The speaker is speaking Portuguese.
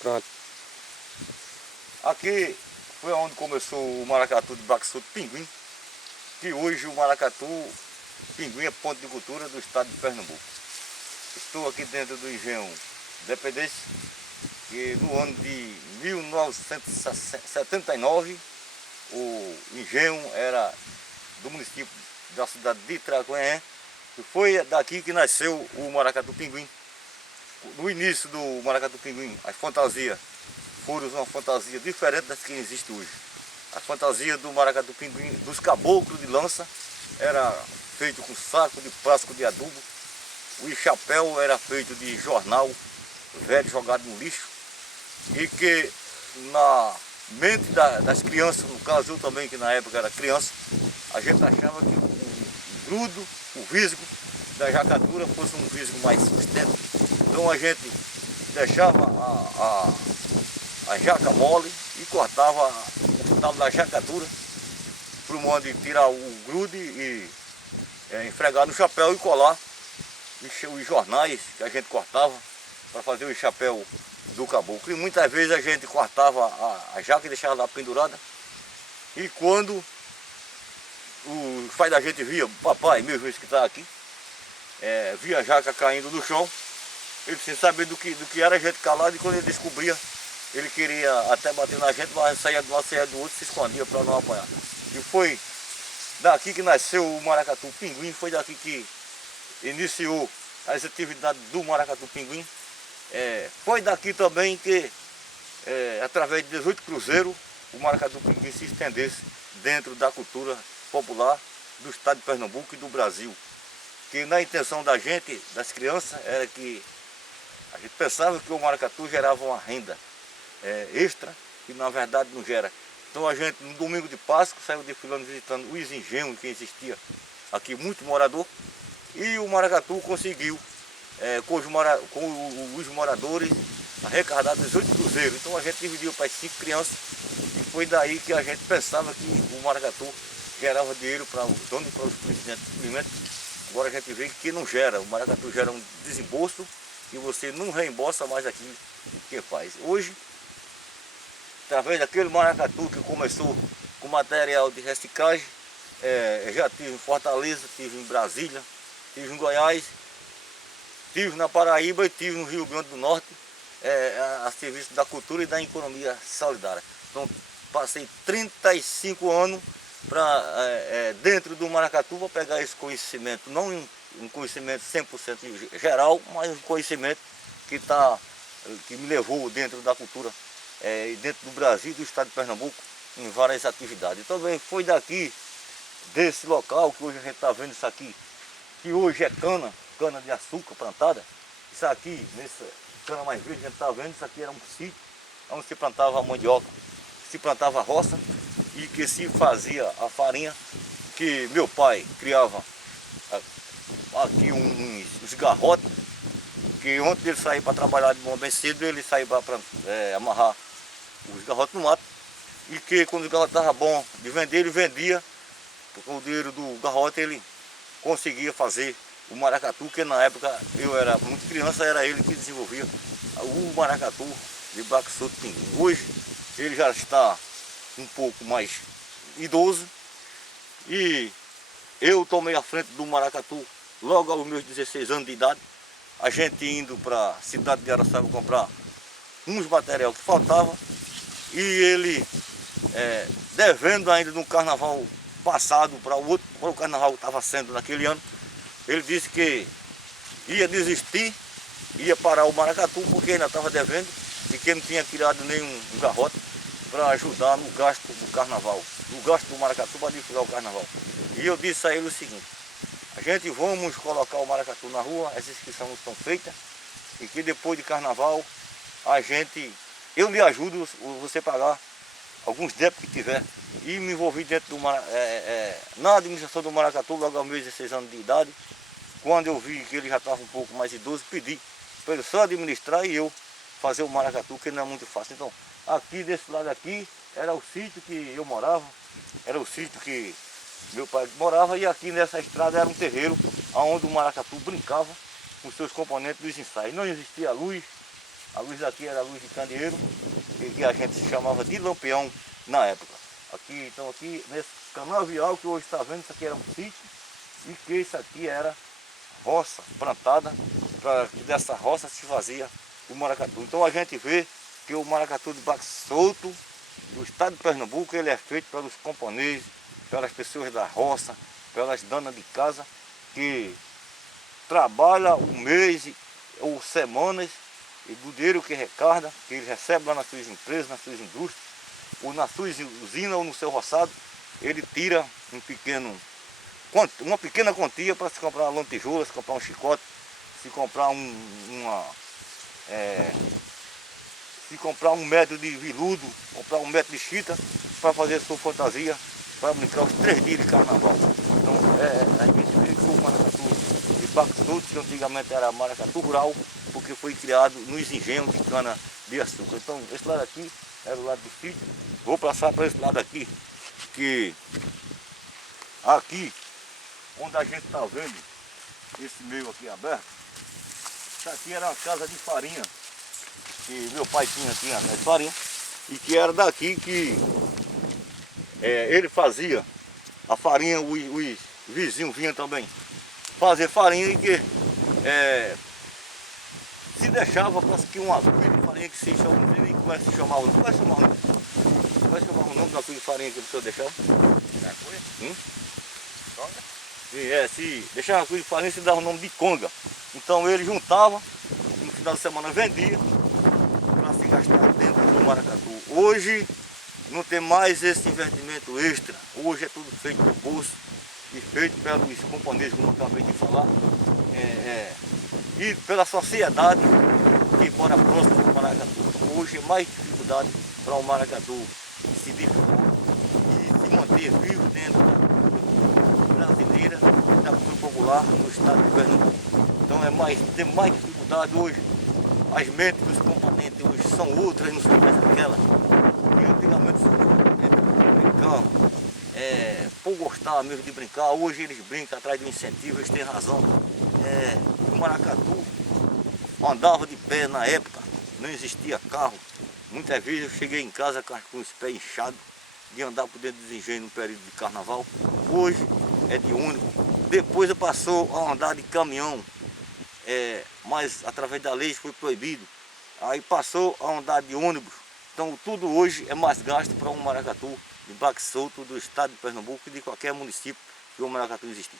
Pronto. Aqui foi onde começou o maracatu de Baque-Sul Pinguim, que hoje o maracatu pinguim é ponto de cultura do estado de Pernambuco. Estou aqui dentro do engenho Independência, que no ano de 1979 o engenho era do município da cidade de Tracuém, e foi daqui que nasceu o maracatu pinguim. No início do maracatu pinguim, as fantasias foram uma fantasia diferente das que existe hoje. A fantasia do maracatu pinguim, dos caboclos de lança, era feito com saco de plástico de adubo. O chapéu era feito de jornal velho jogado no lixo. E que na mente das crianças, no caso eu também, que na época era criança, a gente achava que o grudo, o visgo da jacatura fosse um visgo mais sustento. Então a gente deixava a jaca mole e cortava o tal da jacatura para o modo de tirar o grude e esfregar no chapéu e colar os jornais que a gente cortava para fazer o chapéu do caboclo. E muitas vezes a gente cortava a jaca e deixava lá pendurada. E quando os pais da gente via, papai, meu juiz que está aqui, via a jaca caindo no chão, ele sem saber do que era, a gente calado, e quando ele descobria, ele queria até bater na gente, mas saía de um lado, saía do outro, se escondia para não apanhar. E foi daqui que nasceu o maracatu pinguim, foi daqui que iniciou as atividades do maracatu pinguim. Foi daqui também que, através de 18 cruzeiros, o maracatu pinguim se estendesse dentro da cultura popular do estado de Pernambuco e do Brasil. Que na intenção da gente, das crianças, era que a gente pensava que o maracatu gerava uma renda extra, que na verdade não gera. Então a gente, no domingo de Páscoa, saiu desfilando, visitando os engenhos que existia aqui, muito morador, e o maracatu conseguiu, com os moradores, arrecadar 18 cruzeiros. Então a gente dividiu para as 5 crianças, e foi daí que a gente pensava que o maracatu gerava dinheiro para os donos e para os experimentos. Agora a gente vê que não gera, o maracatu gera um desembolso e você não reembolsa mais aquilo que faz. Hoje, através daquele maracatu que começou com material de reciclagem, já tive em Fortaleza, tive em Brasília, tive em Goiás, tive na Paraíba e tive no Rio Grande do Norte, a serviço da cultura e da economia solidária. Então passei 35 anos dentro do maracatu para pegar esse conhecimento, não um conhecimento 100% geral, mas um conhecimento que me levou dentro da cultura, dentro do Brasil e do estado de Pernambuco, em várias atividades. Também foi daqui, desse local que hoje a gente está vendo isso aqui, que hoje é cana de açúcar plantada. Isso aqui, nessa cana mais verde, a gente está vendo, isso aqui era um sítio onde se plantava a mandioca, se plantava a roça e que se fazia a farinha, que meu pai criava aqui uns garrotes, que ontem ele saía para trabalhar de manhã bem cedo, ele saía para amarrar os garrotes no mato, e que quando o garrote estava bom de vender, ele vendia, com o dinheiro do garrote ele conseguia fazer o maracatu, que na época eu era muito criança, era ele que desenvolvia o maracatu de Baque-Sul Pinguim. Hoje ele já está um pouco mais idoso e eu tomei a frente do maracatu logo aos meus 16 anos de idade, a gente indo para a cidade de Araçaba comprar uns material que faltava, e ele devendo ainda no carnaval passado para o carnaval que estava sendo naquele ano, ele disse que ia desistir, ia parar o maracatu porque ainda estava devendo e que não tinha criado nenhum garrote para ajudar no gasto do carnaval, no gasto do maracatu para divulgar o carnaval. E eu disse a ele o seguinte: a gente vamos colocar o maracatu na rua, as inscrições estão feitas, e que depois de carnaval eu lhe ajudo você pagar alguns débitos que tiver. E me envolvi dentro na administração do maracatu logo aos meus 16 anos de idade. Quando eu vi que ele já estava um pouco mais idoso, pedi para ele só administrar e eu fazer o maracatu, que não é muito fácil. Então, aqui desse lado aqui era o sítio que eu morava, era o sítio que meu pai morava, e aqui nessa estrada era um terreiro onde o maracatu brincava com seus componentes dos ensaios. Não existia luz, A luz daqui era a luz de candeeiro, que a gente chamava de lampião na época. Aqui, então aqui nesse canavial que hoje está vendo, isso aqui era um sítio, e que isso aqui era roça plantada, para que dessa roça se fazia o maracatu. Então a gente vê que o maracatu de Baque Solto, do estado de Pernambuco, ele é feito pelos camponeses, pelas pessoas da roça, pelas donas de casa, que trabalham um mês ou semanas, e do dinheiro que recarda, que ele recebe lá nas suas empresas, nas suas indústrias, ou nas suas usinas ou no seu roçado, ele tira uma pequena quantia para se comprar uma lantejoula, se comprar um chicote, se comprar se comprar um metro de viludo, comprar um metro de chita para fazer sua fantasia, para brincar os 3 dias de carnaval. Então a gente vê que o maracatu de Baque Solto, que antigamente era maracatu rural, porque foi criado nos engenhos de cana de açúcar. Então esse lado aqui era o lado do sítio. Vou passar para esse lado aqui, que aqui onde a gente está vendo esse meio aqui aberto, isso aqui era uma casa de farinha, que meu pai tinha aqui a casa de farinha, e que era daqui que ele fazia a farinha, os vizinhos vinham também fazer farinha, e que se deixava para que uma cuia de farinha que se chama, não sei nem como é que se chamava, não vai chamar o nome da cuia de farinha que o senhor deixava? Da cuia? Se deixava a cuia de farinha, se dava o nome de conga. Então ele juntava, no final de semana vendia, para se gastar dentro do maracatu. Hoje não tem mais esse investimento extra, hoje é tudo feito no bolso e feito pelos companheiros, como eu acabei de falar, e pela sociedade que mora próximo do maracatu. Hoje é mais dificuldade para o maracatu se divulgar e se manter vivo dentro da brasileira, da cultura popular no estado de Pernambuco. Então tem mais dificuldade hoje. As mentes dos componentes hoje são outras, não são mais aquelas que antigamente brincavam, por gostar mesmo de brincar. Hoje eles brincam atrás do incentivo, eles têm razão. O maracatu andava de pé na época, não existia carro. Muitas vezes eu cheguei em casa com os pés inchados de andar por dentro dos engenhos no período de carnaval. Hoje é de ônibus. Depois eu passou a andar de caminhão, mas através da lei foi proibido. Aí passou a andar de ônibus. Então tudo hoje é mais gasto para um maracatu de Baque Solto do estado de Pernambuco e de qualquer município que o maracatu existir.